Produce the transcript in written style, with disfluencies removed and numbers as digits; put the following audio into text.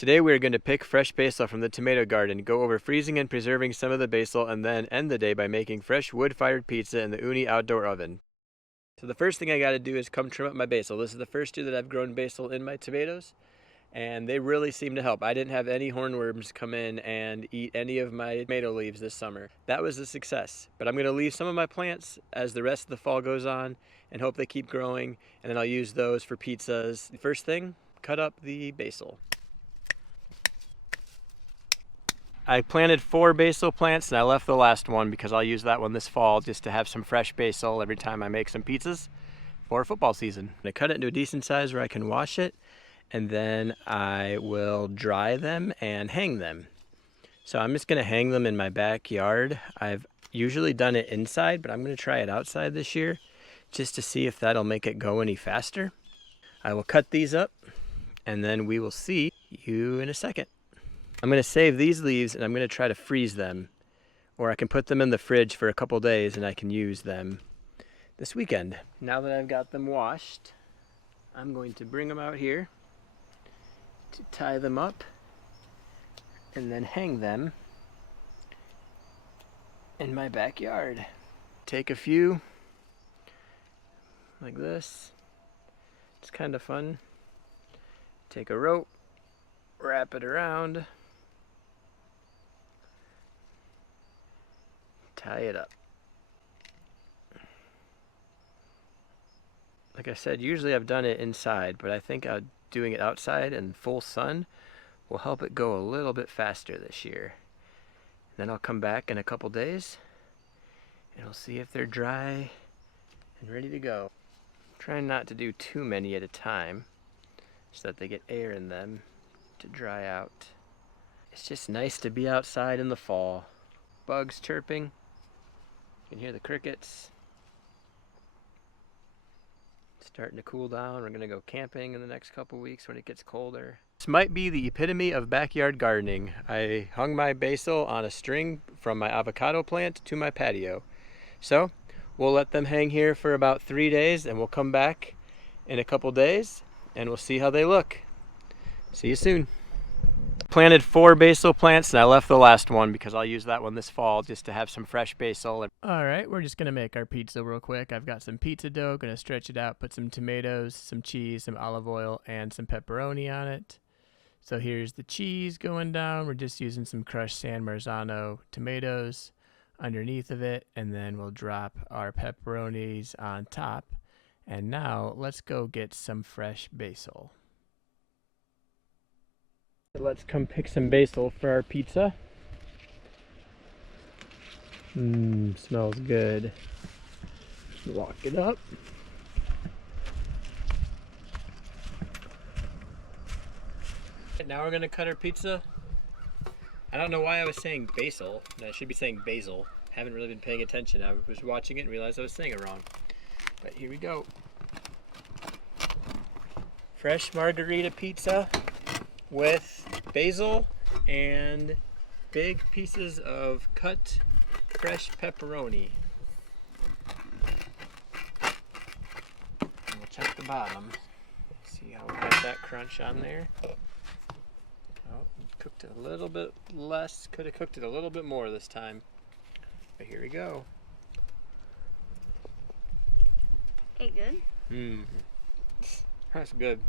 Today we are going to pick fresh basil from the tomato garden, go over freezing and preserving some of the basil, and then end the day by making fresh wood-fired pizza in the Ooni outdoor oven. So the first thing I got to do is come trim up my basil. This is the first year that I've grown basil in my tomatoes, and they really seem to help. I didn't have any hornworms come in and eat any of my tomato leaves this summer. That was a success, but I'm going to leave some of my plants as the rest of the fall goes on and hope they keep growing, and then I'll use those for pizzas. First thing, cut up the basil. I planted 4 basil plants and I left the last one because I'll use that one this fall just to have some fresh basil every time I make some pizzas for football season. I'm gonna cut it into a decent size where I can wash it, and then I will dry them and hang them. So I'm just gonna hang them in my backyard. I've usually done it inside, but I'm gonna try it outside this year just to see if that'll make it go any faster. I will cut these up and then we will see you in a second. I'm going to save these leaves and I'm going to try to freeze them, or I can put them in the fridge for a couple days and I can use them this weekend. Now that I've got them washed, I'm going to bring them out here to tie them up and then hang them in my backyard. Take a few like this. It's kind of fun. Take a rope, wrap it around, tie it up. Like I said, usually I've done it inside, but I think doing it outside in full sun will help it go a little bit faster this year. Then I'll come back in a couple days and we'll see if they're dry and ready to go. Trying not to do too many at a time so that they get air in them to dry out. It's just nice to be outside in the fall. Bugs chirping. You can hear the crickets. It's starting to cool down. We're gonna go camping in the next couple weeks when it gets colder. This might be the epitome of backyard gardening. I hung my basil on a string from my avocado plant to my patio. So we'll let them hang here for about 3 days and we'll come back in a couple days and we'll see how they look. See you soon. Planted 4 basil plants and I left the last one because I'll use that one this fall just to have some fresh basil. Alright, we're just gonna make our pizza real quick. I've got some pizza dough, gonna stretch it out, put some tomatoes, some cheese, some olive oil, and some pepperoni on it. So here's the cheese going down. We're just using some crushed San Marzano tomatoes underneath of it, and then we'll drop our pepperonis on top. And now let's go get some fresh basil. Let's come pick some basil for our pizza. Smells good. Lock it up. Now we're gonna cut our pizza. I don't know why I was saying basil. I should be saying basil. Haven't really been paying attention. I was watching it and realized I was saying it wrong. But here we go. Fresh margarita pizza with basil and big pieces of cut fresh pepperoni. And we'll check the bottom. See how we got that crunch on there. Oh, cooked it a little bit less. Could have cooked it a little bit more this time. But here we go. Hey, good? That's good.